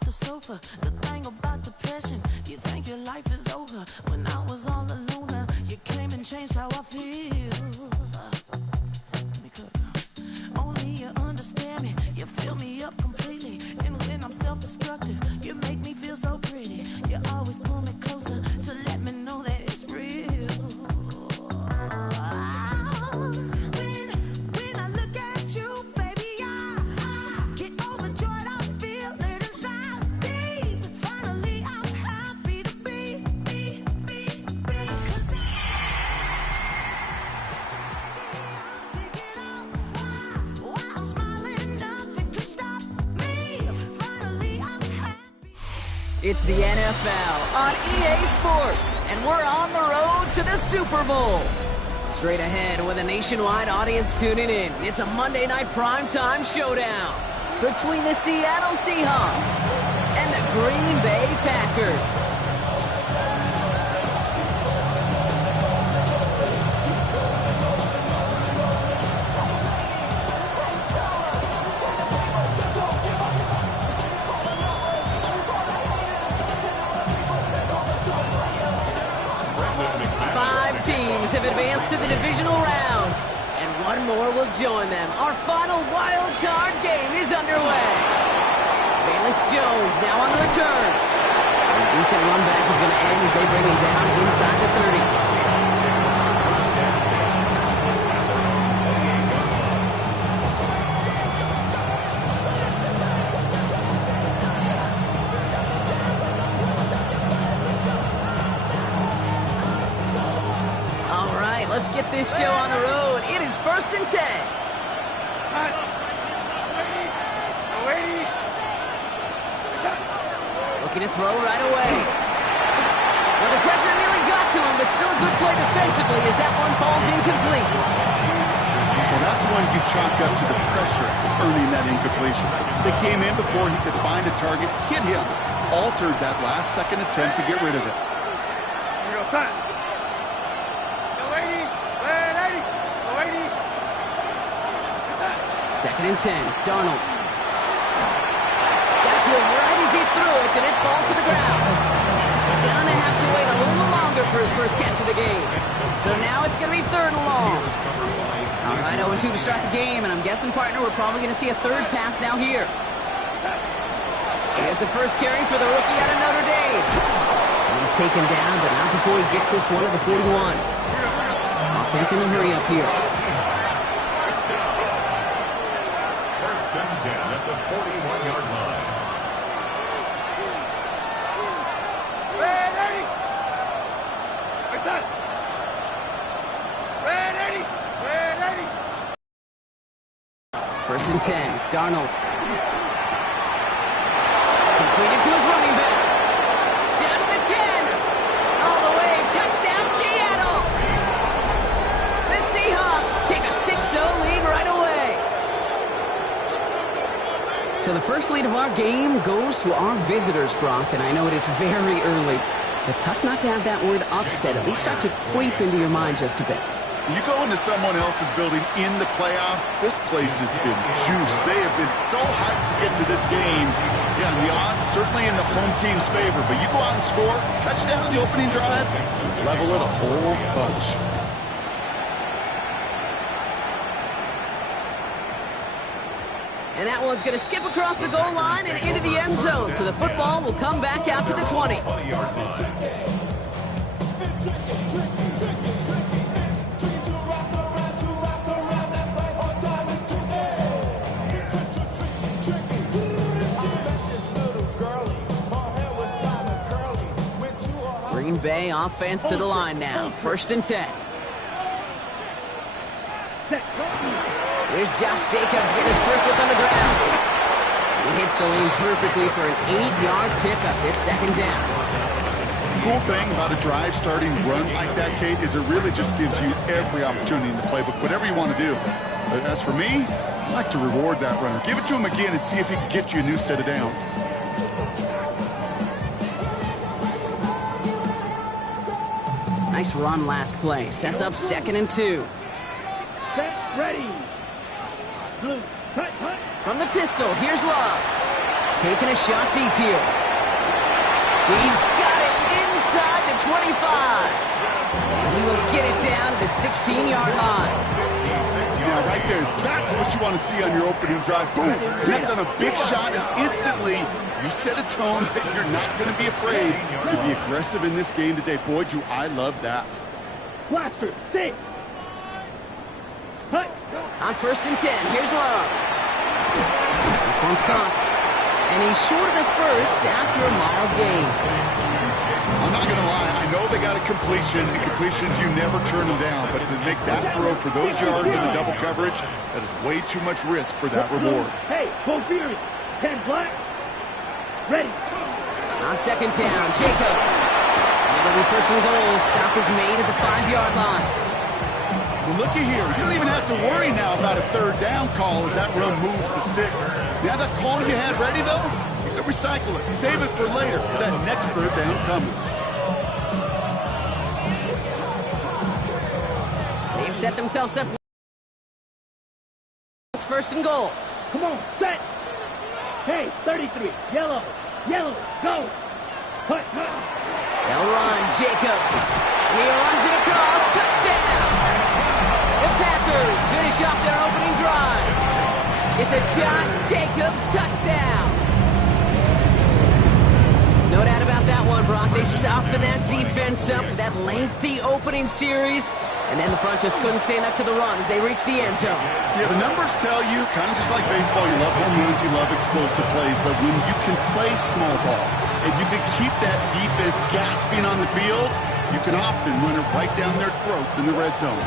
off the sofa. The thing about depression, you think your life is over. When I was all alone, you came and changed how I feel. Let me cook. Only you understand me, you fill me up completely. And when I'm self-destructive, you make me feel so pretty. You always pull me closer to let me know that it's real. When I look at you, baby, I get overjoyed. I feel it inside me. Finally, I'm happy to be. 'Cause why I'm smiling, nothing can stop me. Finally, I'm happy. It's the NFL on EA Sports, and we're on the road to the Super Bowl. Straight ahead with a nationwide audience tuning in, it's a Monday night primetime showdown between the Seattle Seahawks and the Green Bay Packers. Five teams have advanced to the divisional round, and one more will join them. Our final wild card game is underway. Bayless Jones now on the return. A decent run back is going to end as they bring him down inside the 30. Let's get this show on the road. It is 1st and 10. Looking to throw right away. Well, the pressure nearly got to him, but still a good play defensively as that one falls incomplete. Well, that's one you chalk up to the pressure earning that incompletion. They came in before he could find a target, hit him, altered that last-second attempt to get rid of it. Here we go, son. Second and 10, Darnold. Got to him right as he threw it, and it falls to the ground. Gonna have to wait a little longer for his first catch of the game. So now it's gonna be 3rd and long. All right, 0-2 to start the game, and I'm guessing, partner, we're probably gonna see a third pass now here. Here's the first carry for the rookie out of Notre Dame. And he's taken down, but not before he gets this one at the 41. Offense in the hurry up here. At the 41-yard line. Ready! Where's that? Ready! 1st and 10, Darnold. Completed to his running back. Down to the 10. All the way. Touchdown, Seattle. The Seahawks take a 6-0 lead right away. So the first lead of our game goes to our visitors, Brock, and I know it is very early, but tough not to have that word upset at least start to creep into your mind just a bit. You go into someone else's building in the playoffs, this place has been juiced. They have been so hyped to get to this game. Yeah, the odds certainly in the home team's favor, but you go out and score, touchdown in the opening drive, level it a whole bunch. And that one's going to skip across the goal line and into the end zone. So the football will come back out to the 20. Green Bay offense to the line now. 1st and 10. Here's Josh Jacobs getting his first look on the ground. He hits the lane perfectly for an 8-yard pickup. It's 2nd down. The cool thing about a drive starting run like that, Kate, is it really just gives you every opportunity in the playbook, whatever you want to do. But as for me, I like to reward that runner. Give it to him again and see if he can get you a new set of downs. Nice run last play. Sets up 2nd and 2. Set, ready. Blue, cut. From the pistol, here's Love. taking a shot deep here. He's got it inside the 25. And he will get it down to the 16-yard line. Yeah, right there. That's what you want to see on your opening drive. Boom! Connect on a big shot, and instantly you set a tone that you're not going to be afraid to be aggressive in this game today. Boy, do I love that. Blaster, stay. Hut. On 1st and 10, here's Love. This one's caught. And he's short of the first after a mild gain. I'm not going to lie. I know they got a completion, and completions, you never turn them down. But to make that throw for those yards in the double coverage, that is way too much risk for that reward. Hey, go Fury. 10 black. Ready. On 2nd down, Jacobs. And it'll be 1st and goal. Stop is made at the 5-yard line. Well, looky here. You don't even have to worry now about a 3rd down call as that run moves the sticks. Now that call you had ready, though, you can recycle it. Save it for later for that next 3rd down coming. They've set themselves up. It's 1st and goal. Come on, set. Hey, 33. Yellow. Yellow. Go. Hut. They'll run. Jacobs. And he runs it across. Touchdown. The Packers finish off their opening drive. It's a Josh Jacobs touchdown. No doubt about that one, Brock. They softened that defense up with that lengthy opening series, and then the front just couldn't stand up to the run as they reached the end zone. Yeah, the numbers tell you, kind of just like baseball, you love home runs, you love explosive plays, but when you can play small ball, and you can keep that defense gasping on the field, you can often run it right down their throats in the red zone.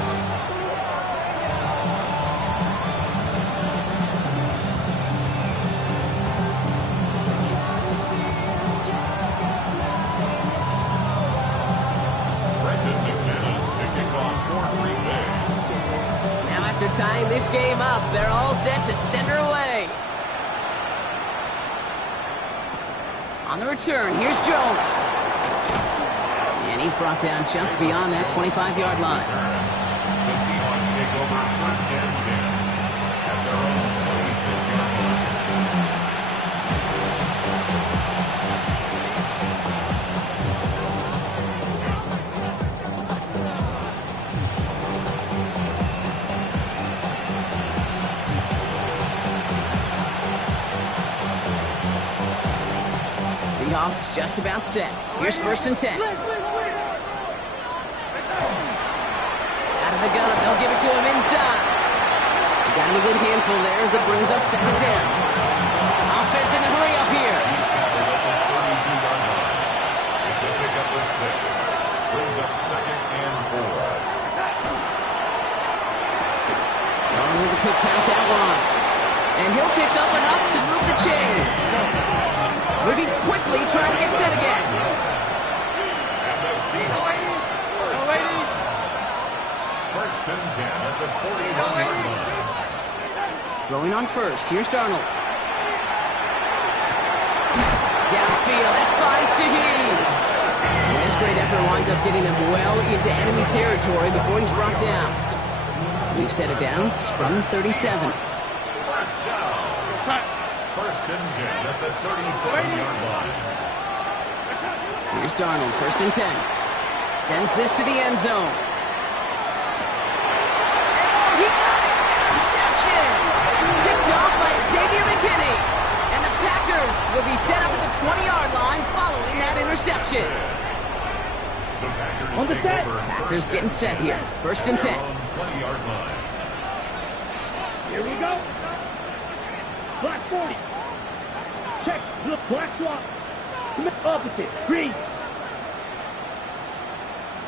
Tying this game up, they're all set to send her away. On the return, here's Jones. And he's brought down just beyond that 25-yard line. The Seahawks take over 1st and 10 at their own 26-yard line. Seahawks just about set. Here's 1st and 10. Out of the gun, they'll give it to him inside. He got him a good handful there as it brings up 2nd down. Offense in the hurry up here. He's got it up at 32-yard line. It's a pickup of 6. Brings up 2nd and 4. Going with a quick pass out wide. And he'll pick up enough to move the chains. Moving quickly, trying to get set again. And the Seahawks. 1st and 10 at the 41-yard line. Throwing on 1st. Here's Darnold. Downfield. That finds Shaheed. And this great effort winds up getting him well into enemy territory before he's brought down. We've set it down from 37. 1st down. 1st and 10 at the 37-yard line. Here's Darnold, 1st and 10. Sends this to the end zone. And oh, he got it! Interception! Picked off by Xavier McKinney. And the Packers will be set up at the 20-yard line following that interception. The Packers On the take set. over. Packers getting set here. 1st and 10. 20-yard line. Here we go. Black 40. Check. Look, black swap. Opposite. Green.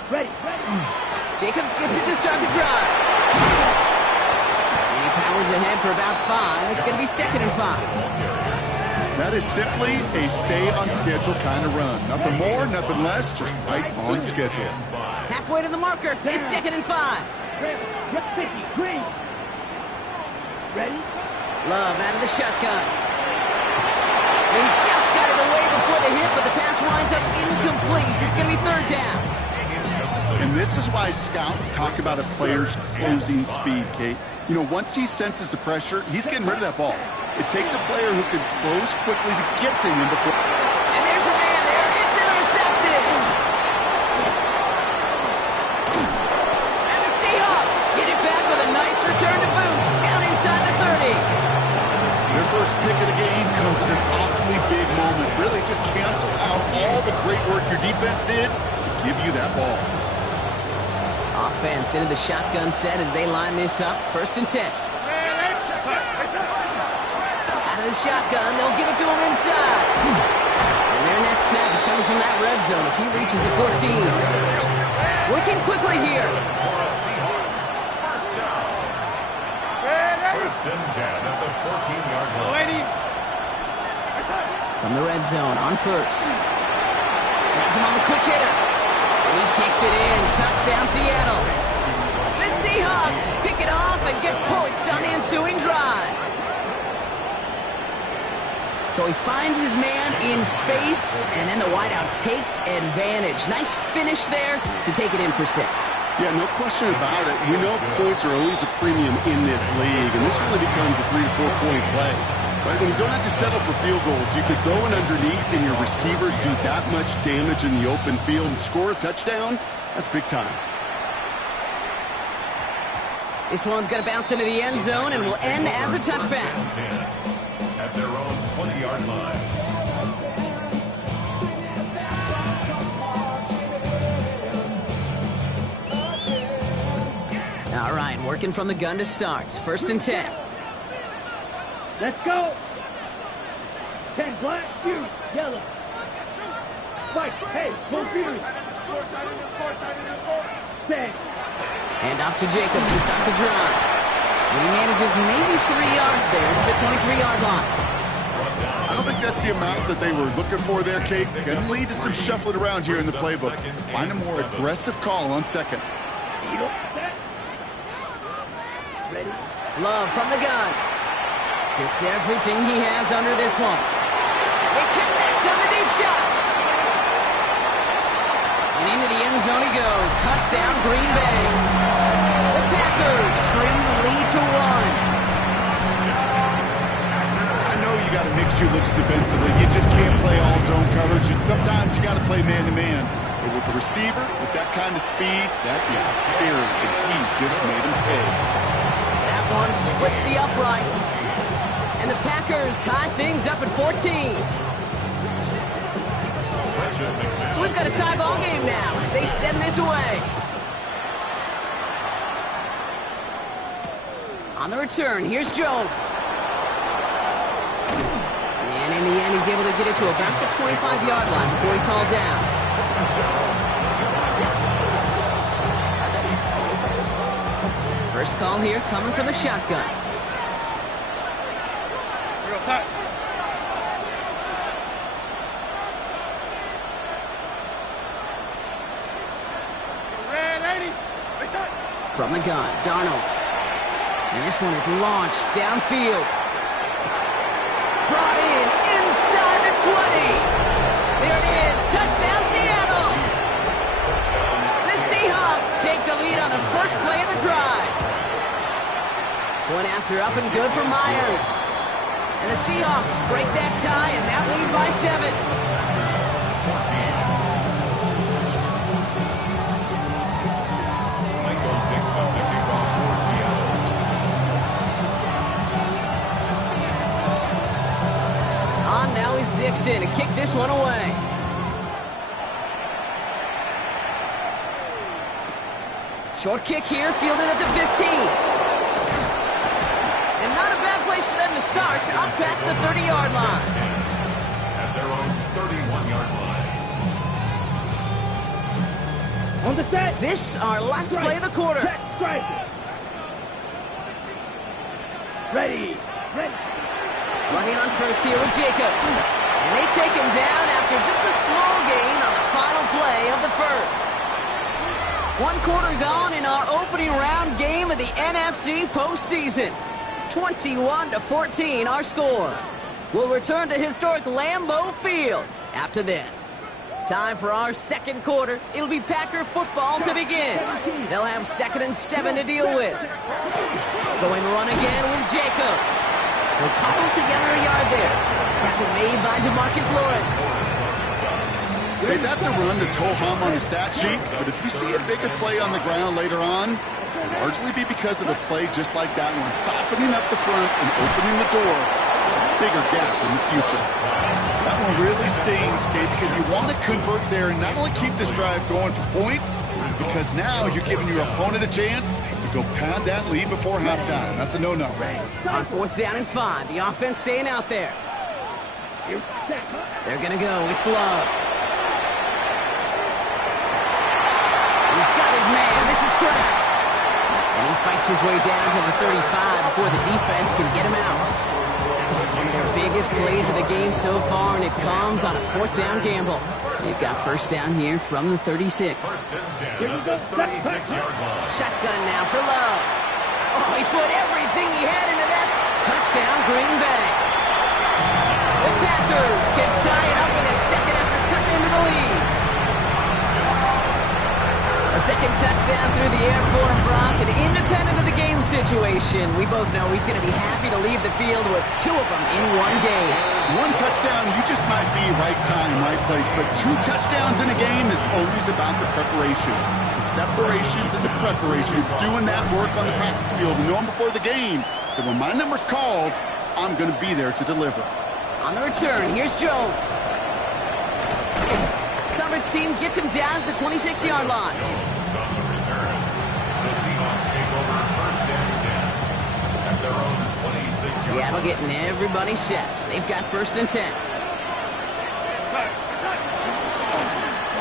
Ready. Jacobs gets it to start the drive. And he powers ahead for about 5. It's going to be 2nd and 5. That is simply a stay-on-schedule kind of run. Nothing more, nothing less, just right on schedule. Halfway to the marker. It's 2nd and 5. Get 50. Green. Ready. Love out of the shotgun. He just got it away before the hit, but the pass winds up incomplete. It's going to be 3rd down. And this is why scouts talk about a player's closing speed, Kate. You know, once he senses the pressure, he's getting rid of that ball. It takes a player who can close quickly to get to him before... And there's a man there. It's intercepted. And the Seahawks get it back with a nice return to boot down inside the 30. Their first pick of the game comes at an awfully big moment. Really just cancels out all the great work your defense did to give you that ball. Offense into the shotgun set as they line this up. 1st and 10. Out of the shotgun, they'll give it to him inside. And their next snap is coming from that red zone as he reaches the 14. Working quickly here. First and 10 at the 14-yard line. From the red zone on 1st. Has him on the quick hitter. He takes it in. Touchdown, Seattle. The Seahawks pick it off and get points on the ensuing drive. So he finds his man in space, and then the wideout takes advantage. Nice finish there to take it in for 6. Yeah, no question about it. We know points are always a premium in this league, and this really becomes a 3 to 4 point play. Right? When you don't have to settle for field goals, you could throw it underneath and your receivers do that much damage in the open field and score a touchdown. That's big time. This one's going to bounce into the end zone and will end as a touchback. At their own 20-yard line. All right, working from the gun to start. 1st and 10. Let's go. 10 black, you yellow. Fight, hey, confused. 10. Hand off to Jacobs to start the drive. And he manages maybe 3 yards there to the 23-yard line. I don't think that's the amount that they were looking for there, Kate. Can lead to some shuffling around here in the playbook. Find a more aggressive call on 2nd. Ready? Love from the gun. Gets everything he has under this one. They connect on the deep shot. And into the end zone he goes. Touchdown, Green Bay. The Packers trim the lead to 1. I know you got to mix your looks defensively. You just can't play all zone coverage, and sometimes you got to play man-to-man. But with the receiver, with that kind of speed, that is scary, and he just made him pay. That one splits the uprights. And the Packers tie things up at 14. So we've got a tie ball game now as they send this away. On the return, here's Jones. And in the end, he's able to get it to about the 25-yard line before he's hauled down. First call here coming from the shotgun. From the gun, Darnold. And this one is launched downfield. Brought in inside the 20. There it is. Touchdown, Seattle. The Seahawks take the lead on the first play of the drive. One after up and good for Myers. And the Seahawks break that tie and now lead by 7. Dixon to kick this one away. Short kick here, fielded at the 15. And not a bad place for them to start, up past the 30-yard line. At their own 31-yard line. On the set. This our last play of the quarter. Check, strike. Ready. Running on first here with Jacobs. And they take him down after just a small gain on the final play of the first. 1 quarter gone in our opening round game of the NFC postseason. 21-14 our score. We'll return to historic Lambeau Field after this. Time for our second quarter. It'll be Packer football to begin. They'll have 2nd and 7 to deal with. Going run again with Jacobs. They'll cobble together a yard there. Tackle made by DeMarcus Lawrence. Hey, that's a run that's ho-hum on the stat sheet, but if you see a bigger play on the ground later on, it'll largely be because of a play just like that one, softening up the front and opening the door. Bigger gap in the future. That one really stings, Kate, because you want to convert there and not only keep this drive going for points, because now you're giving your opponent a chance to go pad that lead before halftime. That's a no-no. On 4th down and 5, the offense staying out there. They're going to go. It's Love. He's got his man. This is Kraft. And he fights his way down to the 35 before the defense can get him out. One of their biggest plays of the game so far, and it comes on a 4th down gamble. They've got 1st down here from the 36. Shotgun now for Love. Oh, he put everything he had into that. Touchdown, Green Bay. The Packers can tie it up in a second after cutting into the lead. A second touchdown through the air for him, Brock, and independent of the game situation, we both know he's going to be happy to leave the field with 2 of them in one game. One touchdown, you just might be right time, right place, but 2 touchdowns in a game is always about the preparation. The separations and the preparation. It's doing that work on the practice field and knowing before the game that when my number's called, I'm going to be there to deliver. On the return, here's Jones. Coverage team gets him down at the 26-yard line. On the return, the Seahawks take over 1st and 10 at their own 26-yard line. Seattle getting everybody set. They've got 1st and 10.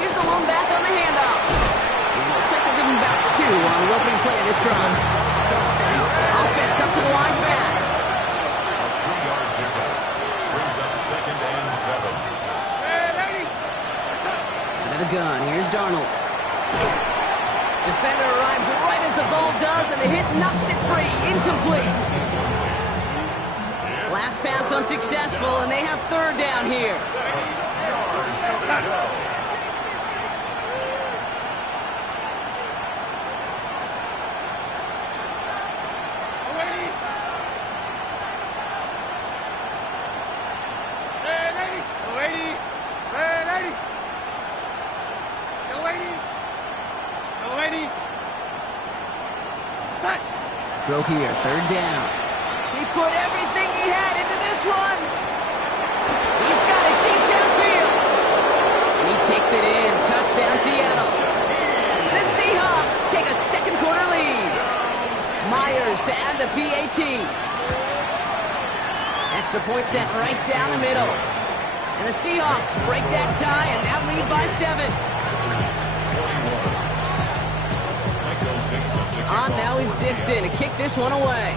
Here's the lone back on the handoff. It looks like they'll give him about 2 on the opening play of this drive. Offense up to the line fast. A 3-yard difference brings up 2nd and 7. Out of the gun, here's Darnold. Defender arrives right as the ball does, and the hit knocks it free. Incomplete. Last pass unsuccessful, and they have 3rd down here. Throw here, 3rd down. He put everything he had into this one. He's got it deep downfield. And he takes it in. Touchdown, Seattle. The Seahawks take a 2nd quarter lead. Myers to add the PAT. Extra point set right down the middle. And the Seahawks break that tie and now lead by 7. On now is Dixon to kick this one away.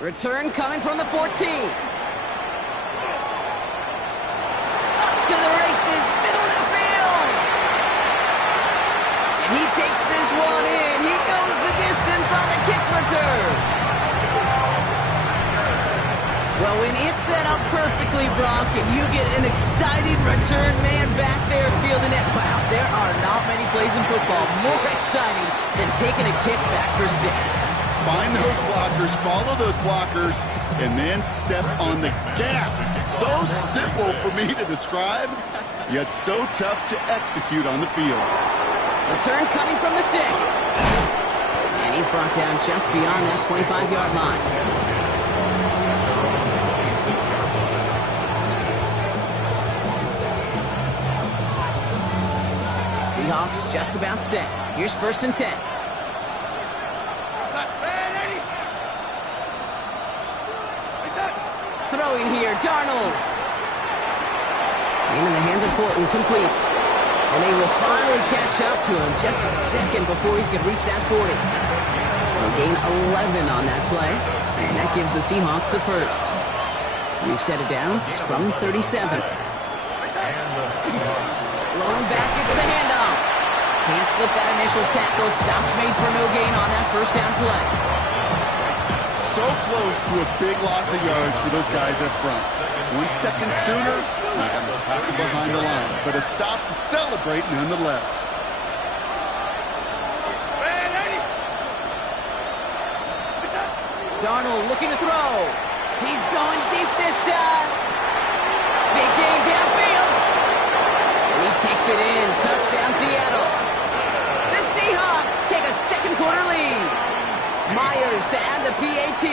Return coming from the 14. Up to the races, middle of the field. And he takes this one in. He goes the distance on the kick return. Well, when it's set up perfectly, Brock, and you get an exciting return man back there fielding it, wow, there are not many plays in football more exciting than taking a kick back for 6. Find those blockers, follow those blockers, and then step on the gas. So simple for me to describe, yet so tough to execute on the field. Return coming from the 6. And he's brought down just beyond that 25-yard line. Seahawks just about set. Here's 1st and 10. Throwing here, Darnold. In the hands of Horton, complete. And they will finally catch up to him just a second before he could reach that 40. They'll gain 11 on that play, and that gives the Seahawks the 1st. We've set it down from 37. Lone back gets the handoff. Can't slip that initial tackle. Stops made for no gain on that 1st down play. So close to a big loss of yards for those guys up front. 1 second sooner, they got a tackle behind the line. But a stop to celebrate nonetheless. Darnold looking to throw. He's going deep this time. Big gain downfield. And he takes it in. Touchdown, Seattle. The Seahawks take a second quarter lead. Myers to add the PAT.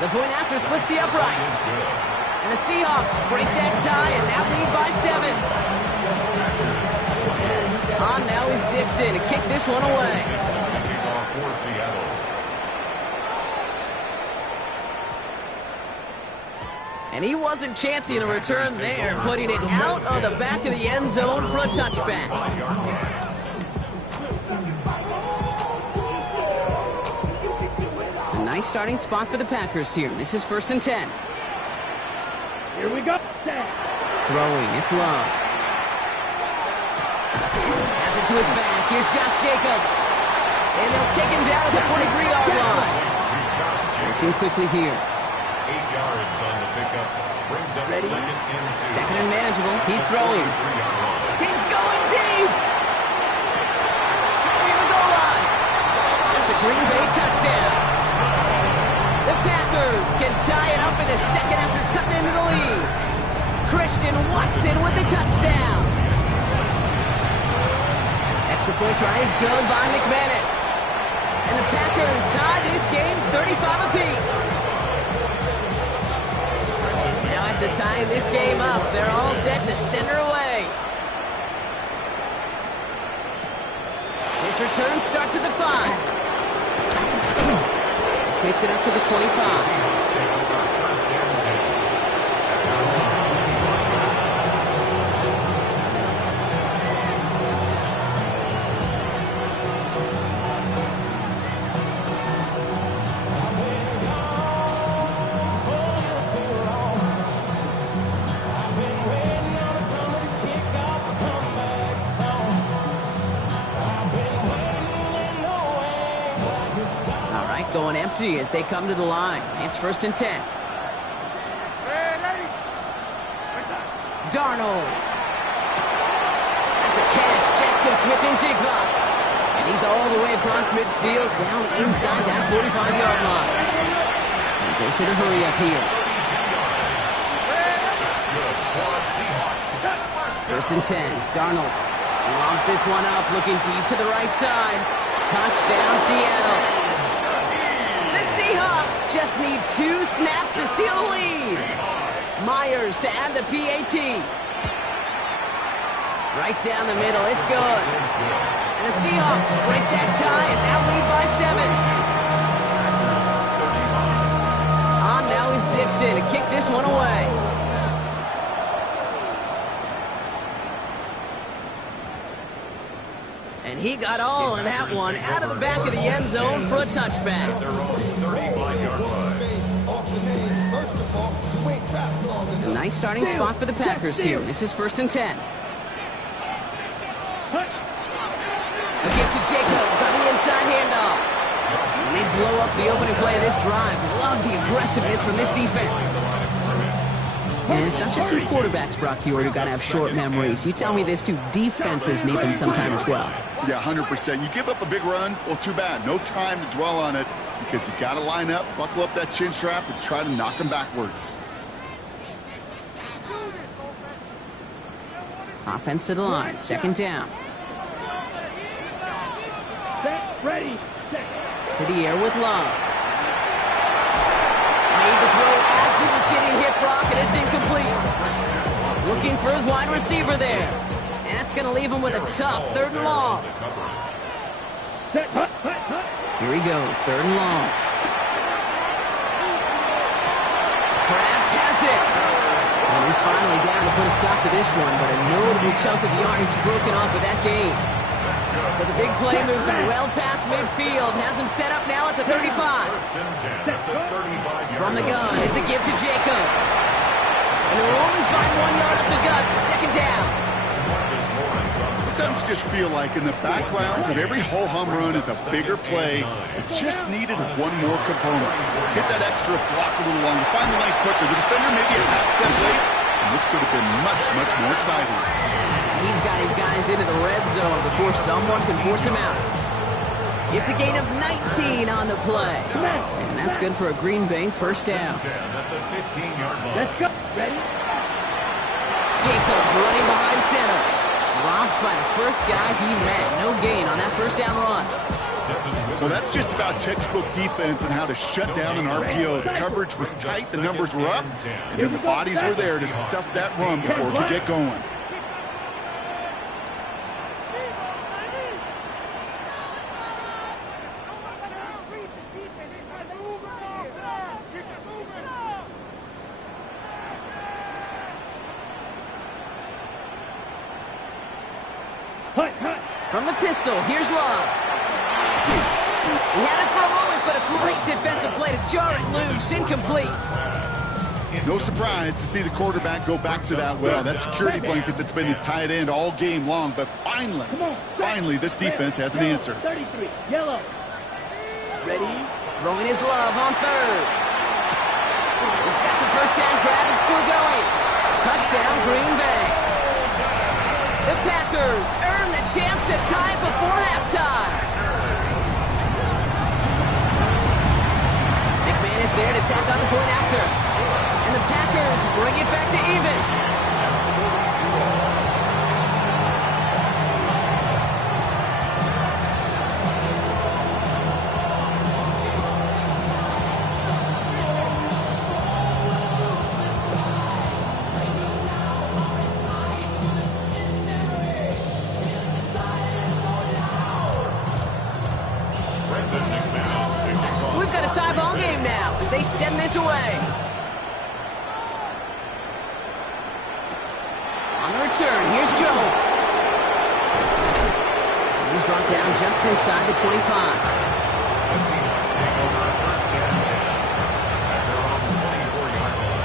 The point after splits the uprights. And the Seahawks break that tie and now lead by 7. On now is Dixon to kick this one away. For Seattle. And he wasn't chancing a return there, putting it out of the back of the end zone for a touchback. A nice starting spot for the Packers here. This is 1st and 10. Here we go. Throwing, it's Love. Has it to his back. Here's Josh Jacobs. And they'll take him down at the 43-yard line. Working quickly here. 8 yards on the pickup. Brings up Second and manageable. He's throwing. He's going deep. Near the goal line. That's a Green Bay touchdown. The Packers can tie it up in the second after cutting into the lead. Christian Watson with the touchdown. Extra point try is good by McManus. And the Packers tie this game 35 apiece. Now after tying this game up, they're all set to send her away. This return starts at the 5. This makes it up to the 25. Going empty as they come to the line. It's 1st and 10. Darnold. That's a catch. Jackson Smith and Jigba. And he's all the way across midfield, down inside that 45-yard line. And goes to the hurry up here. 1st and 10. Darnold lobs this one up, looking deep to the right side. Touchdown, Seattle. Seahawks just need 2 snaps to steal the lead. Myers to add the PAT. Right down the middle, it's good. And the Seahawks break that tie and now lead by 7. On now is Dixon to kick this one away. And he got all of that one out of the back of the end zone for a touchback. A nice starting spot for the Packers here. This is 1st and 10. A gift to Jacobs on the inside handoff. And they blow up the opening play of this drive. Love the aggressiveness from this defense. And it's not just some quarterbacks, Brock Hewitt, who got to have short memories. You tell me this too, defenses need them sometime as well. Yeah, 100%. You give up a big run, well, too bad. No time to dwell on it because you got to line up, buckle up that chin strap, and try to knock them backwards. Offense to the line, 2nd down. Set, ready, set. To the air with Love. Made the throw as he was getting hit, Brock, and it's incomplete. Looking for his wide receiver there. And that's going to leave him with a tough 3rd and long. Set, hut, hut, hut. Here he goes, 3rd and long. Kraft has it. And he's finally down to put a stop to this one, but a notable chunk of yardage broken off of that game. So the big play moves him well past midfield, has him set up now at the 35. From the gun, it's a give to Jacobs. And the Ravens find 1 yard up the gut, 2nd down. Sometimes you just feel like in the background of every ho-hum run is a bigger play. It just needed one more component. Hit that extra block a little longer, find the lane quicker. The defender maybe a half step late, and this could have been much, much more exciting. He's got his guys into the red zone before someone can force him out. It's a gain of 19 on the play. And that's good for a Green Bay first down. 10 at the 15-yard line. Let's go. Ready? Jacobs running behind center. Dropped by the first guy he met. No gain on that first down run. Well, that's just about textbook defense and how to shut down an RPO. The coverage was tight, the numbers were up, and then the bodies were there to stuff that run before it could get going. From the pistol, here's Love. He had it for a moment, but a great defensive play to jar it loose. Incomplete. No surprise to see the quarterback go back to that well. That security blanket that's been his tight end all game long, but finally, this defense has an answer. 33, yellow. Ready? Throwing his Love on third. He's got the first down grab and still going. Touchdown, Green Bay. The Packers earn the chance to tie it before halftime. McMahon is there to tack on the point after. And the Packers bring it back to even. So we've got a tie ball game now as they send this away. On the return, here's Jones. He's brought down just inside the 25. The Seahawks take over a first and 10 at their own 24-yard line.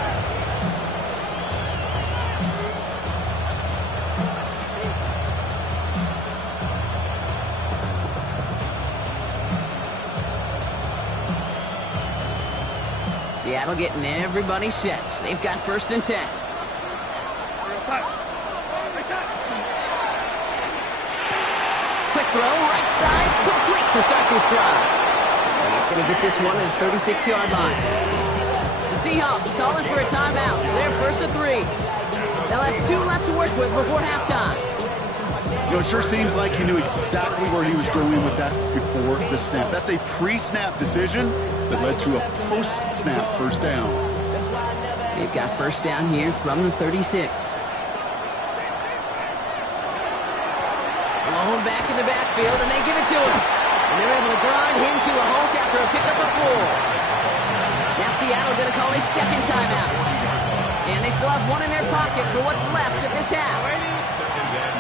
Seattle getting everybody set. They've got first and 10. Quick throw, right side, complete to start this drive. And he's going to get this one at the 36-yard line. The Seahawks calling for a timeout. So they're first and 3. They'll have 2 left to work with before halftime. You know, it sure seems like he knew exactly where he was going with that before the snap. That's a pre-snap decision that led to a post-snap first down. They've got first down here from the 36. Blown back in the backfield, and they give it to him. And they're able to grind him to a halt after a pickup of 4. Now Seattle going to call its second timeout. And they still have one in their pocket for what's left of this half.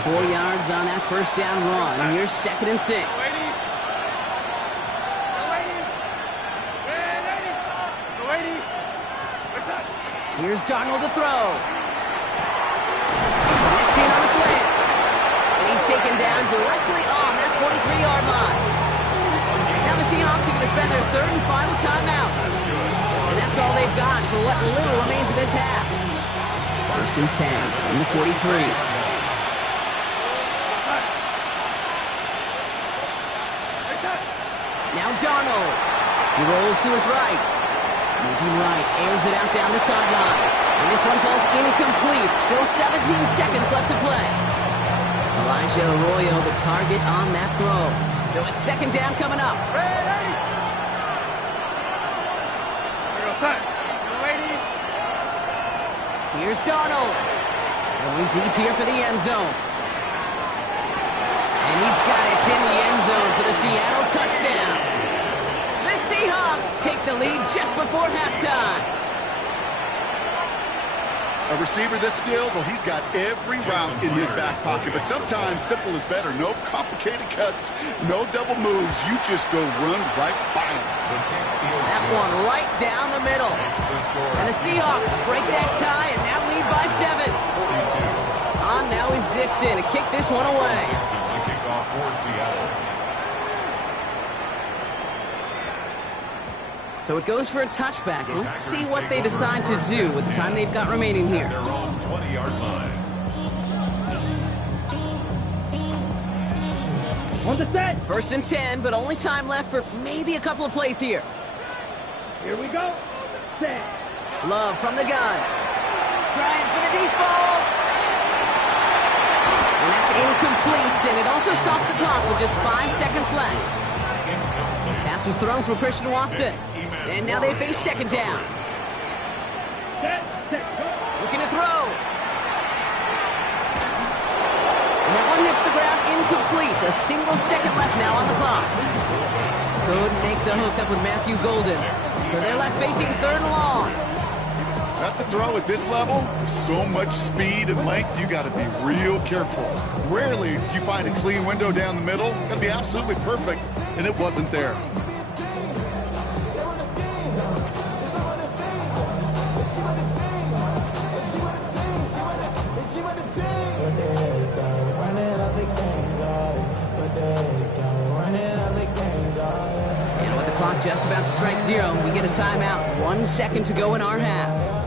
4 yards on that first down run. And here's second and 6. Here's Darnold to throw. Connecting on the slant. And he's taken down directly on that 43-yard line. Now the Seahawks are going to spend their third and final timeout. And that's all they've got for what little remains of this half. First and 10 from the 43. Now Darnold. He rolls to his right. Moving right, airs it out down the sideline. And this one falls incomplete. Still 17 seconds left to play. Elijah Arroyo, the target on that throw. So it's second down coming up. Here's Darnold. Going deep here for the end zone. And he's got it in the end zone for the Seattle touchdown. The Seahawks take the lead just before halftime. A receiver this skilled, well, he's got every route in his back pocket, but sometimes simple is better. No complicated cuts, no double moves. You just go run right by him. That one right down the middle. And the Seahawks break that tie and now lead by 7. On now is Dixon to kick this one away. The kickoff for Seattle. So it goes for a touchback. Let's see what they decide to do with the time they've got remaining here. Their own 20-yard line. On the set. First and 10, but only time left for maybe a couple of plays here. Here we go. Set. Love from the gun. Trying for the deep ball. And that's incomplete, and it also stops the clock with just 5 seconds left. Pass was thrown for Christian Watson. And now they face second down. Set. Set. Go. Looking to throw. And that one hits the ground incomplete. A single second left now on the clock. Couldn't make the hook up with Matthew Golden. So they're left facing third and long. That's a throw at this level. With so much speed and length, you got to be real careful. Rarely do you find a clean window down the middle. Got to be absolutely perfect, and it wasn't there. And with the clock just about to strike zero, we get a timeout. 1 second to go in our half.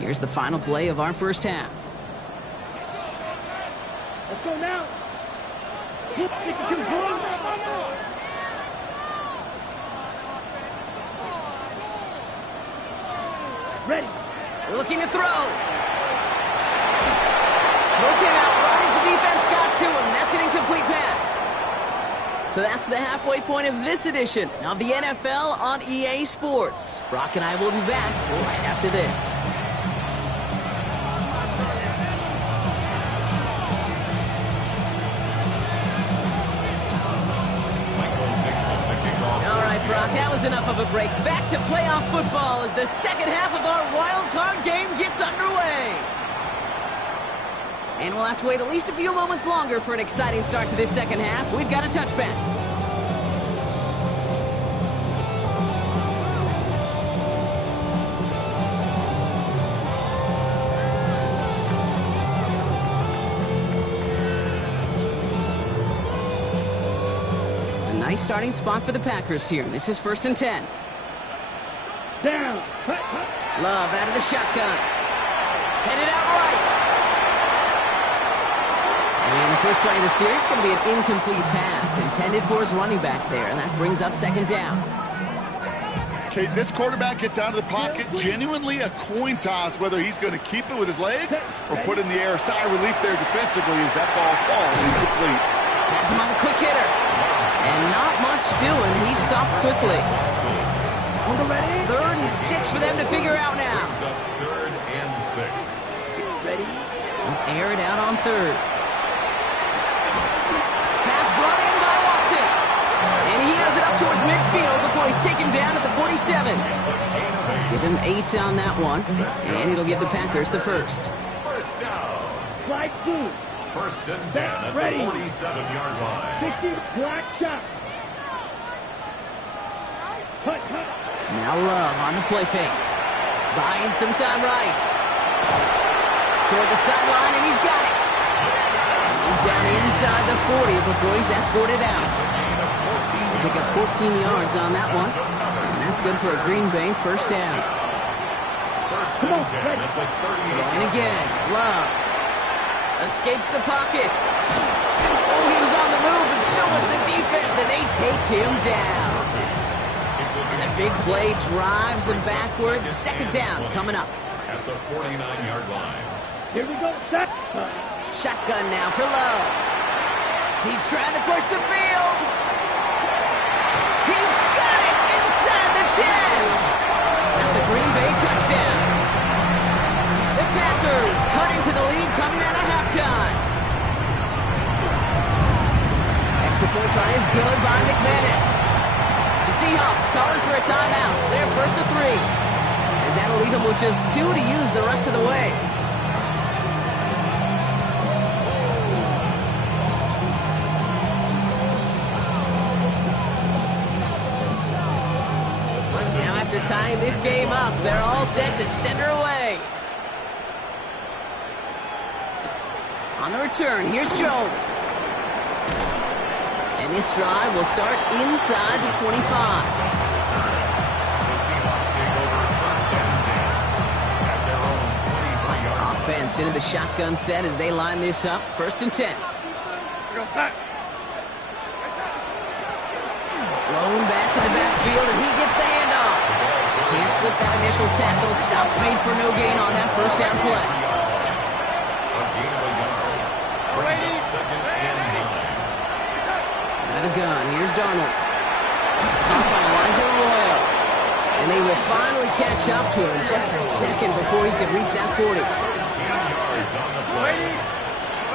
Here's the final play of our first half. Let's go now. 62 goals. Ready. Looking to throw. Throw came out right as the defense got to him. That's an incomplete pass. So that's the halfway point of this edition of the NFL on EA Sports. Brock and I will be back right after this. All right, Brock, that was enough of a break. Back to playoff football as the second half of our wild card game gets underway. And we'll have to wait at least a few moments longer for an exciting start to this second half. We've got a touchback. A nice starting spot for the Packers here. This is first and 10. Down. Cut, cut. Love out of the shotgun. Headed out right. And the first play of the series is going to be an incomplete pass intended for his running back there, and that brings up second down. Okay, this quarterback gets out of the pocket, genuinely a coin toss whether he's going to keep it with his legs or put in the air. Sigh of relief there defensively as that ball falls incomplete. Has him on the quick hitter. And not much doing. He stopped quickly. Ready. Third and 6 for them to figure out now. Third and 6. Ready. Air it out on third. Pass brought in by Watson. And he has it up towards midfield before he's taken down at the 47. Give him 8 on that one. And it'll give the Packers the first. First down. Slide through. First and 10 at the 47-yard line. 60. Black shot. Cut, cut. Now Love on the play fake. Buying some time right. Toward the sideline, and he's got it. He's down inside the 40 before he's escorted out. They pick up 14 yards on that one. And that's good for a Green Bay first down. First and 10 at the 38. And again, Love escapes the pocket. Oh, he was on the move, and so was the defense, and they take him down. And a big play drives them backwards. Second down coming up. At the 49-yard line. Here we go. Set. Shotgun now for Love. He's trying to push the field. He's got it inside the 10. That's a Green Bay touchdown. The Packers cut into the lead coming out of halftime. Extra point try is good by McManus. The Seahawks calling for a timeout. They're first to 3. As that'll leave them with just 2 to use the rest of the way. Now after tying this game up, they're all set to send her away. On the return, here's Jones. And this drive will start inside the 25. The Seahawks take over first and 10. Gets into the shotgun set as they line this up. 1st and 10. Go set. Blown back in the backfield, and he gets the handoff. Can't slip that initial tackle. Stops made for no gain on that 1st down play. A gain of a yard. Brings up 2nd and 9. Out of the gun, here's Darnold. It's caught by Elijah Royal. And they will finally catch up to him in just a second before he could reach that 40. 10 yards on the play.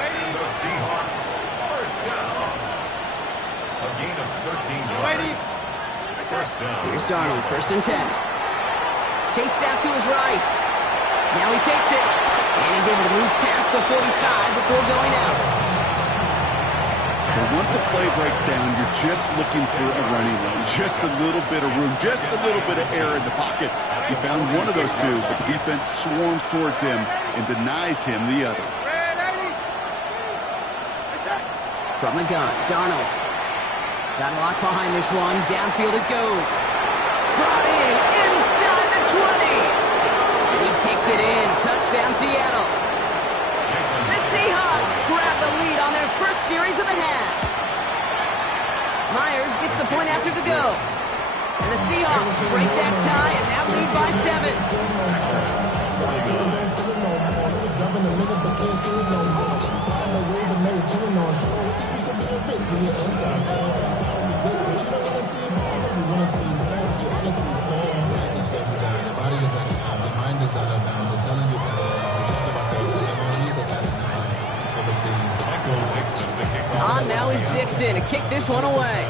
The Seahawks, 1st down. A gain of 13 yards. 1st down. Here's Darnold, 1st and 10. Chased out to his right. Now he takes it. And he's able to move past the 45 before going out. But once a play breaks down, you're just looking for a running lane. Just a little bit of room, just a little bit of air in the pocket. He found one of those two, but the defense swarms towards him and denies him the other. From the gun, Darnold. Got a lock behind this one. Downfield it goes. Brought in inside the 20. And he takes it in. Touchdown, Seattle. The Seahawks grab the lead on their first series of the half. Myers gets the point after the go. And the Seahawks break that tie and now lead by 7. On now is Dixon to kick this one away.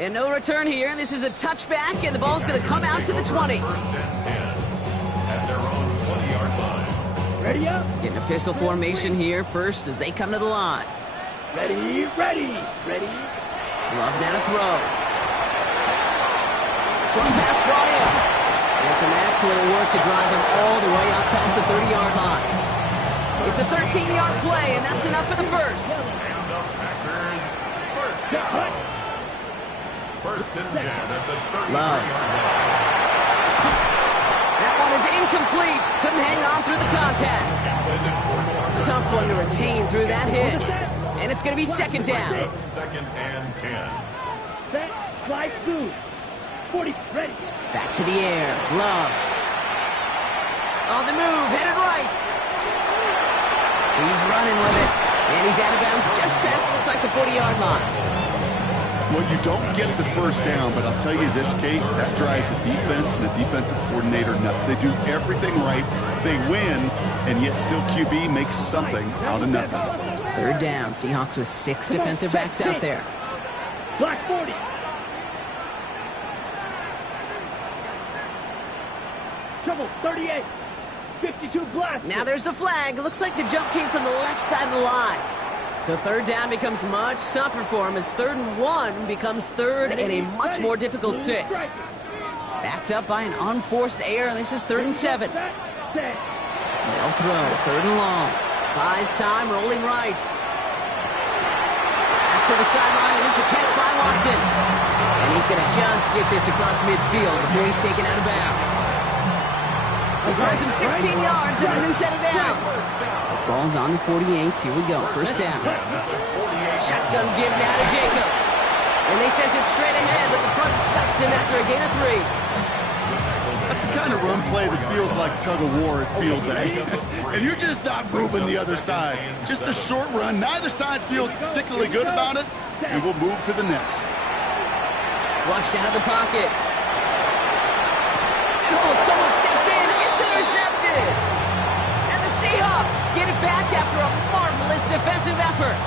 And no return here. This is a touchback, and the ball's going to come out to the 20. 1st and 10 at their own 20-yard line. Ready up. Getting a pistol formation here first as they come to the line. Ready, ready, ready. Love now to throw. Short pass brought in. And some excellent work to drive them all the way up past the 30-yard line. It's a 13-yard play, and that's enough for the first. And the Packers, 1st down. 1st and 10 at the 33-yard line. That one is incomplete. Couldn't hang on through the contact. Tough one to retain through that hit. And it's going to be 2nd down. 2nd and 10. Set, slide through. 40, ready. Back to the air. Love. On the move, headed right. He's running with it. And he's out of bounds just past, looks like the 40-yard line. Well, you don't get the 1st down, but I'll tell you this, Kate, that drives the defense and the defensive coordinator nuts. They do everything right. They win, and yet still QB makes something out of nothing. 3rd down. Seahawks with 6 defensive backs out there. Block 40. Trouble 38. 52 blast. Now there's the flag. It looks like the jump came from the left side of the line. So 3rd down becomes much tougher for him as 3rd and 1 becomes 3rd and a much more difficult 6. Backed up by an unforced error, and this is 3rd and 7. They'll throw, 3rd and long. Buys time, rolling right. That's to the sideline, and it's a catch by Watson. And he's going to just get this across midfield before he's taken out of bounds. He carries him 16 yards and a new set of downs. The ball's on the 48. Here we go. 1st down. Shotgun give now to Jacobs. And they send it straight ahead, but the front stops him after a gain of 3. That's the kind of run play that feels like tug-of-war at field day. And you're just not moving the other side. Just a short run. Neither side feels particularly good about it, and we'll move to the next. Flushed out of the pocket. And someone stepped in. It's intercepted. And the Seahawks get it back after a marvelous defensive effort.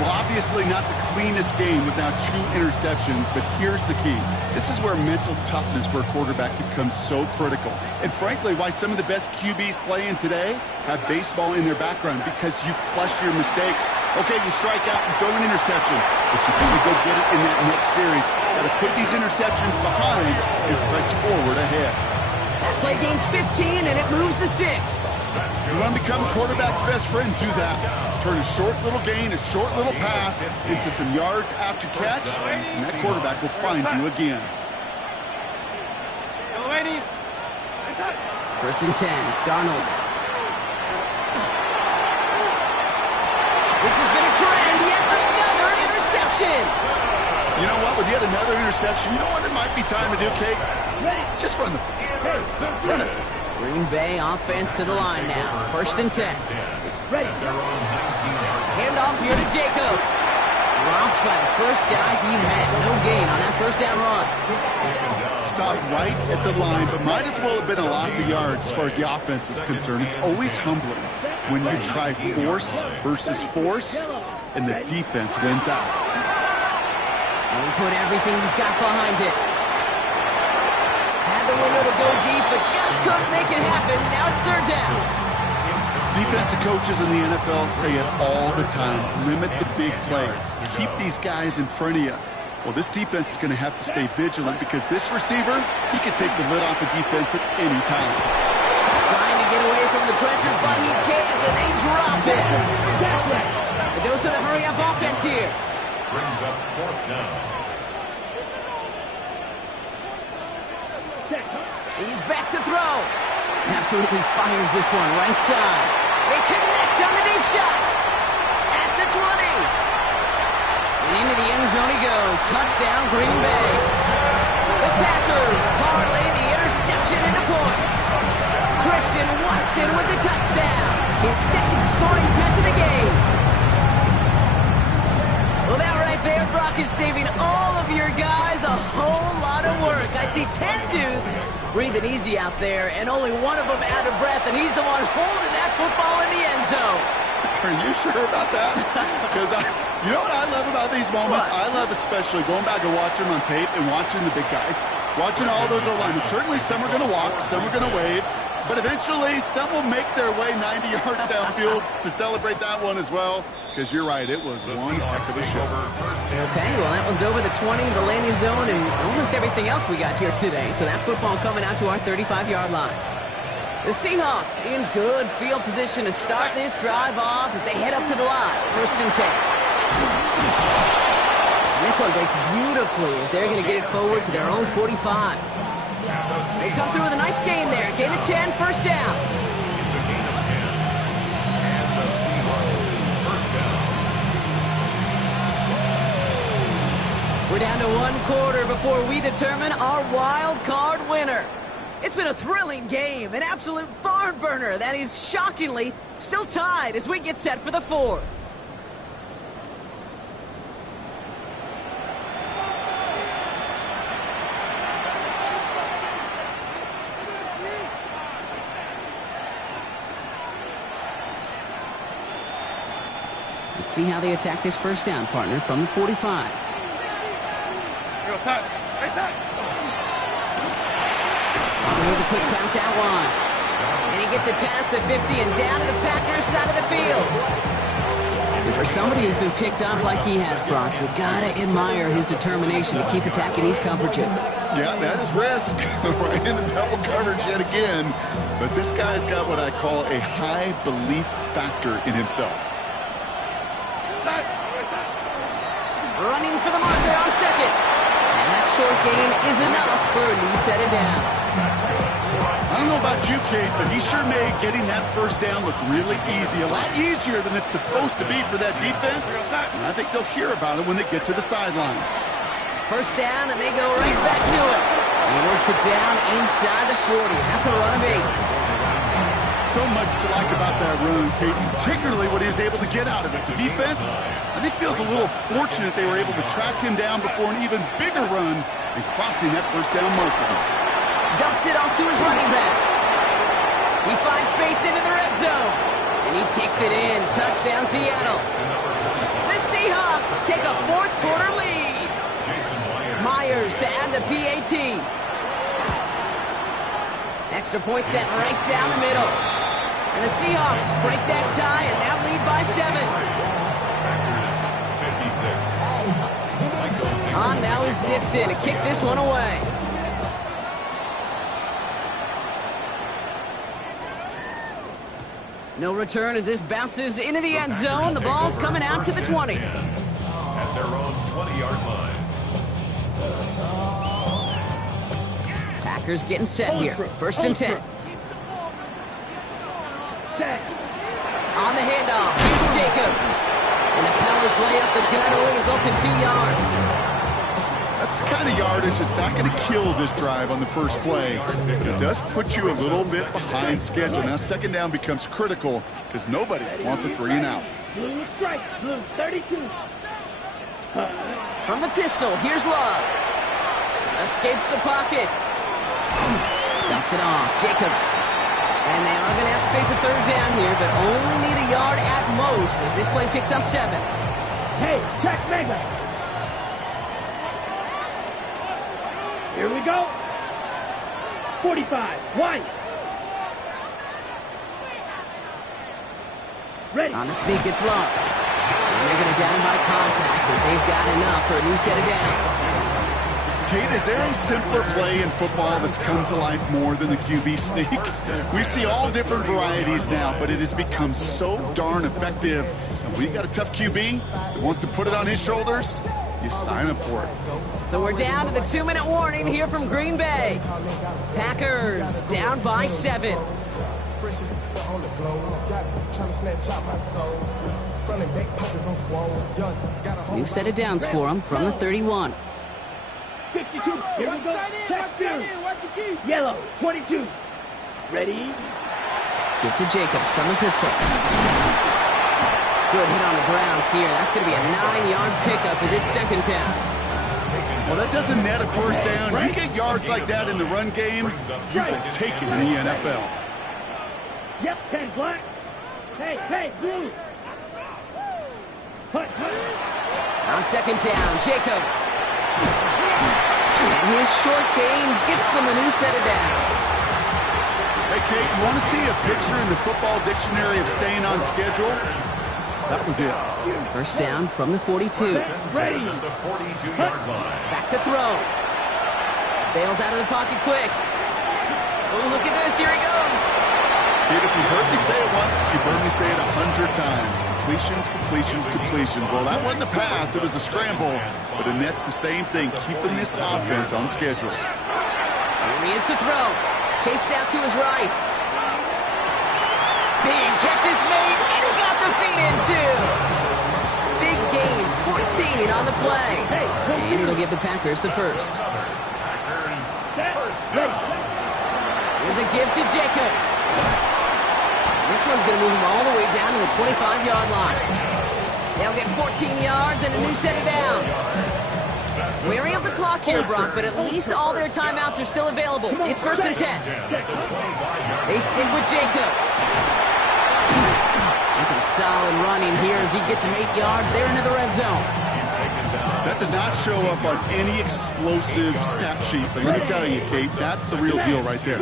Well, obviously not the cleanest game with now 2 interceptions, but here's the key. This is where mental toughness for a quarterback becomes so critical. And frankly, why some of the best QBs playing today have baseball in their background, because you flush your mistakes. Okay, you strike out and throw an interception, but you need to go get it in that next series. Got to put these interceptions behind and press forward ahead. That play gains 15, and it moves the sticks. You want to become a quarterback's best friend, do that. Turn a short little gain, a short little pass into some yards after catch, and that quarterback will find you again. Waiting. First and 10, Darnold. This has been a trend, yet another interception. You know what? With yet another interception, you know what it might be time to do, Kate? Just run the run it. Green Bay offense to the line now. First and 10. Hand off here to Jacobs. Dropped by the first guy he met. No gain on that first down run. Stopped right at the line, but might as well have been a loss of yards as far as the offense is concerned. It's always humbling when you try force versus force, and the defense wins out. And he put everything he's got behind it. Had the window to go deep, but just couldn't make it happen. Now it's third down. Defensive coaches in the NFL say it all the time. Limit the big play. Keep these guys in front of you. Well, this defense is going to have to stay vigilant because this receiver, he can take the lid off a defense at any time. Trying to get away from the pressure, but he can't, and they drop it. A dose of the hurry-up offense here. Brings up fourth down. He's back to throw. Absolutely fires this one right side. They connect on the deep shot. At the 20. And into the end zone he goes. Touchdown, Green Bay. The Packers parlay the interception into points. Christian Watson with the touchdown. His second scoring catch of the game. Well, that right there, Brock, is saving all of your guys a whole lot of work. I see 10 dudes breathing easy out there, and only one of them out of breath, and he's the one holding that football in the end zone. Are you sure about that? Because you know what I love about these moments? What? I love especially going back and watching on tape and watching the big guys. Watching all those alignment. Certainly some are going to walk, some are going to wave, but eventually some will make their way 90 yards downfield to celebrate that one as well. Because you're right, it was one heck of a show. Okay, well, that one's over the 20, the landing zone, and almost everything else we got here today. So that football coming out to our 35-yard line. The Seahawks in good field position to start this drive off as they head up to the line. First and 10. And this one breaks beautifully as they're going to get it forward to their own 45. They come through with a nice gain there. Gain of 10, first down. It's a gain of 10. And the Seahawks, first down. We're down to one quarter before we determine our wild card winner. It's been a thrilling game, an absolute barn burner that is shockingly still tied as we get set for the fourth. Let's see how they attack this first down, partner, from the 45. Go side. Right side. With a quick pass out wide. And he gets it past the 50 and down to the Packers side of the field. And for somebody who's been picked off like he has, Brock, you gotta admire his determination to keep attacking these coverages. Yeah, that is risk. Right in the double coverage yet again. But this guy's got what I call a high belief factor in himself. Running for the marker on second. And that short gain is enough for a new set of down. I don't know about you, Kate, but he sure made getting that first down look really easy. A lot easier than it's supposed to be for that defense. And I think they'll hear about it when they get to the sidelines. First down, and they go right back to it. And he works it down inside the 40. That's a run of 8. So much to like about that run, Kate, particularly what he was able to get out of it. The defense, I think, feels a little fortunate they were able to track him down before an even bigger run and crossing that first down marker. Dumps it off to his running back. He finds space into the red zone. And he takes it in. Touchdown, Seattle. The Seahawks take a fourth quarter lead. Myers to add the PAT. Extra point set right down the middle. And the Seahawks break that tie and now lead by 7. Packers 56. On now is Dixon to kick this one away. No return as this bounces into the end zone. The ball's coming out to the 20. At their own 20-yard line. Packers getting set here. First and 10. On the handoff, here's Jacobs. And the power play up the gut only results in 2 yards. That's the kind of yardage that's not going to kill this drive on the first play. It does put you a little bit behind schedule. Now second down becomes critical because nobody wants a 3 and out. Blue strike, blue 32. From the pistol, here's Love. Escapes the pocket. Dumps it off, Jacobs. And they are going to have to face a third down here, but only need a yard at most as this play picks up 7. Hey, check Mega. Here we go. 45, White. Ready. On the sneak, it's Love. And they're going to down him by contact as they've got enough for a new set of downs. Kate, is there a simpler play in football that's come to life more than the QB sneak? We see all different varieties now, but it has become so darn effective. And when you got a tough QB that wants to put it on his shoulders, you sign up for it. So we're down to the 2-minute warning here from Green Bay. Packers down by 7. New set of downs for them from the 31. 52, here we go. Check field. Yellow, 22. Ready. Give to Jacobs from the pistol. Good hit on the grounds here. That's going to be a 9-yard pickup as it's second down. Well, that doesn't net a first down. You get yards like that in the run game, you will take it in the NFL. Yep, 10 black. Hey, blue. Hut. On second down, Jacobs. And his short gain gets them a new set of downs. Hey, Kate, you want to see a picture in the football dictionary of staying on schedule? That was it. First down from the 42. Ready. The 42-yard line. Back to throw. Bails out of the pocket quick. Oh, look at this. Here he goes. Kate, if you've heard me say it once, you've heard me say it 100 times. Completions. Well, that wasn't a pass. It was a scramble. But the net's the same thing, keeping this offense on schedule. Here he is to throw. Chased out to his right. Big catch is made, and he got the feet in, too. Big gain, 14 on the play. And it'll give the Packers the first. Here's a give to Jacobs. This one's going to move him all the way down to the 25-yard line. They'll get 14 yards and a new set of downs. Wearing up the clock here, Brock, but at least all their timeouts are still available. It's first and 10. They stick with Jacobs. And some solid running here as he gets him 8 yards there into the red zone. That does not show up on any explosive stat sheet, but let me tell you, Kate, that's the real deal right there.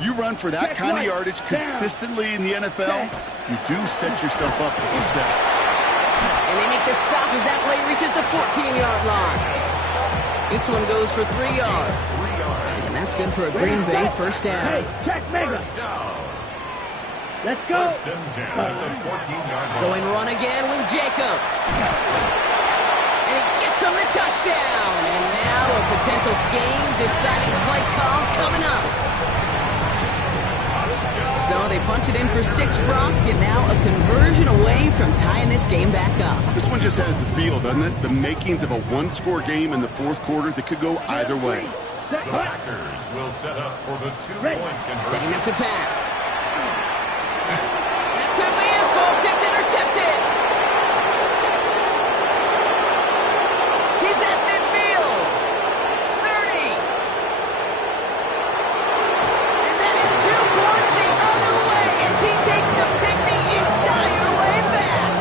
You run for that kind of yardage consistently in the NFL, you do set yourself up for success. And they make the stop as that play reaches the 14-yard line. This one goes for 3 yards. And that's good for a Green Bay first down. Hey, check Mega. Let's go. First and 10 at the 14-yard line. Going run again with Jacobs. And he gets him the touchdown. And now a potential game-deciding play call coming up. So they punch it in for 6, Brock, and now a conversion away from tying this game back up. This one just has the feel, doesn't it? The makings of a one-score game in the fourth quarter that could go either way. The Packers will set up for the 2-point conversion. Setting up to pass. That could be it, folks. It's intercepted. He's at midfield. 30. And that is 2 points the other way as he takes the pick the entire way back.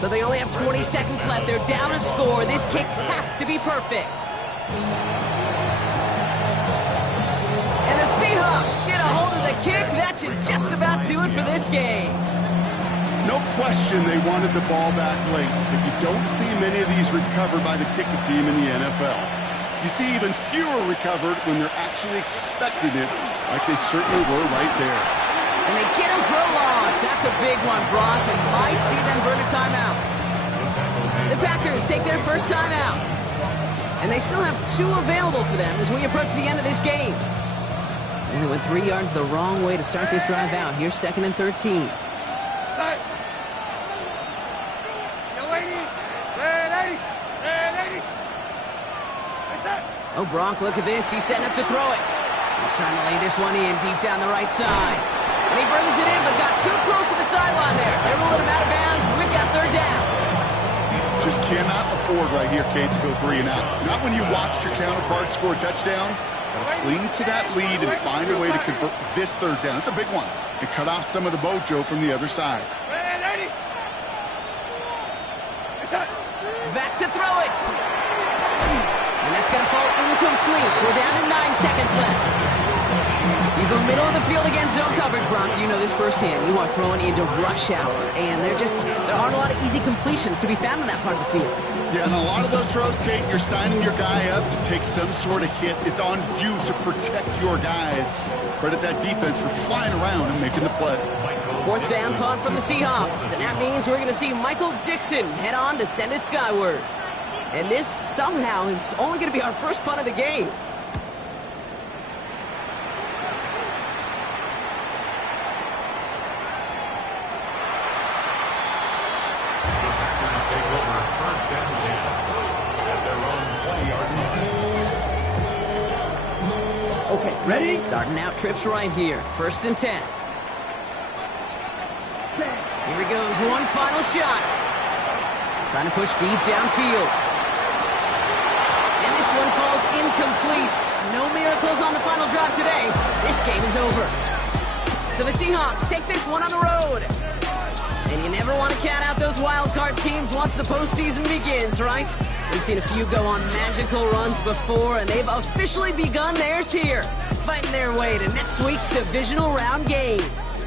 So they only have 20 seconds left. They're down a score. This kick has to be perfect. And the Seahawks get a hold of the kick. That should just about do it for this game. No question they wanted the ball back late, but you don't see many of these recovered by the kicking team in the NFL. You see even fewer recovered when they're actually expecting it, like they certainly were right there. And they get him for a loss. That's a big one, Brock, and might see them burn a timeout. The Packers take their first timeout. And they still have 2 available for them as we approach the end of this game. And it went 3 yards the wrong way to start this drive out. Here's 2nd and 13. Oh, Brock, look at this. He's setting up to throw it. He's trying to lay this one in deep down the right side. And he brings it in, but got too close to the sideline there. They're rolling him out of bounds. We've got 3rd down. Just cannot afford right here, Kate, to go 3 and out. Not when you watched your counterpart score a touchdown. Gotta cling to that lead and find a way to convert this 3rd down. It's a big one. And cut off some of the mojo from the other side. Back to throw it. And that's going to fall incomplete. We're down to 9 seconds left. You go middle of the field against zone coverage, Brock. You know this firsthand. You are throwing into rush hour. And there aren't a lot of easy completions to be found in that part of the field. Yeah, and a lot of those throws, Kate, you're signing your guy up to take some sort of hit. It's on you to protect your guys. Credit that defense for flying around and making the play. 4th down punt from the Seahawks. And that means we're going to see Michael Dixon head on to send it skyward. And this somehow is only going to be our first punt of the game. Okay, ready? Starting out trips right here. 1st and 10. Here he goes. One final shot. Trying to push deep downfield. And this one falls incomplete. No miracles on the final drive today. This game is over. So the Seahawks take this one on the road. And you never want to count out those wild card teams once the postseason begins, right? We've seen a few go on magical runs before, and they've officially begun theirs here, fighting their way to next week's divisional round games.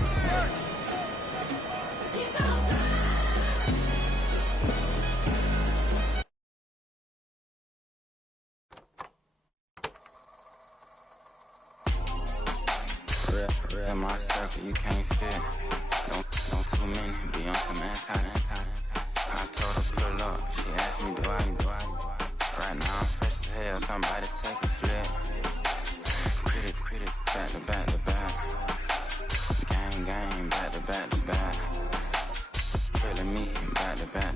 In my circle, you can't fit. Don't too many be on some anti. I told her pull up. She asked me, do I? Right now I'm fresh as hell. Somebody take a flip. Pretty, back to back. Gang, back to back. Trailing me, back to back.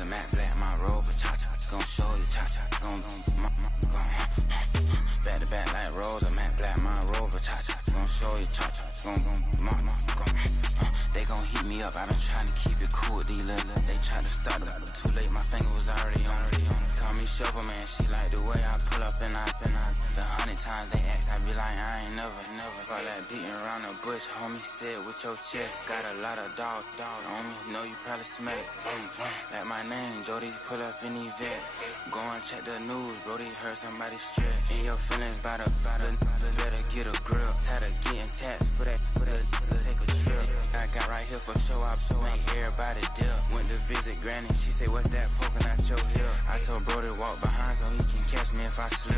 And Matt Black, my Rover, cha-cha, gon' show you, cha-cha, gon' back to back like Rose, and Matt Black, my Rover, cha-cha, gon' show you, cha-cha, gon' they gon' heat me up, I been trying to keep it cool, these little, they tried to start it, too late, my finger was already on it, call me Shovel Man, she like the way I pull up and I, the 100 times they ask, I be like, I ain't never, all that beating around the bush, homie, said with your chest, got a lot of dog on me, know you probably smell it, like my name, Jody, pull up in the vet, go and check the news, Brody heard somebody stretch, in your feelings by the, better get a grill, tired of getting taxed for that, take a trip, I got right here for show up, make everybody dip, went to visit Granny, she say, what's that poking out your hip, I told Brody walk behind so he can catch me if I slip.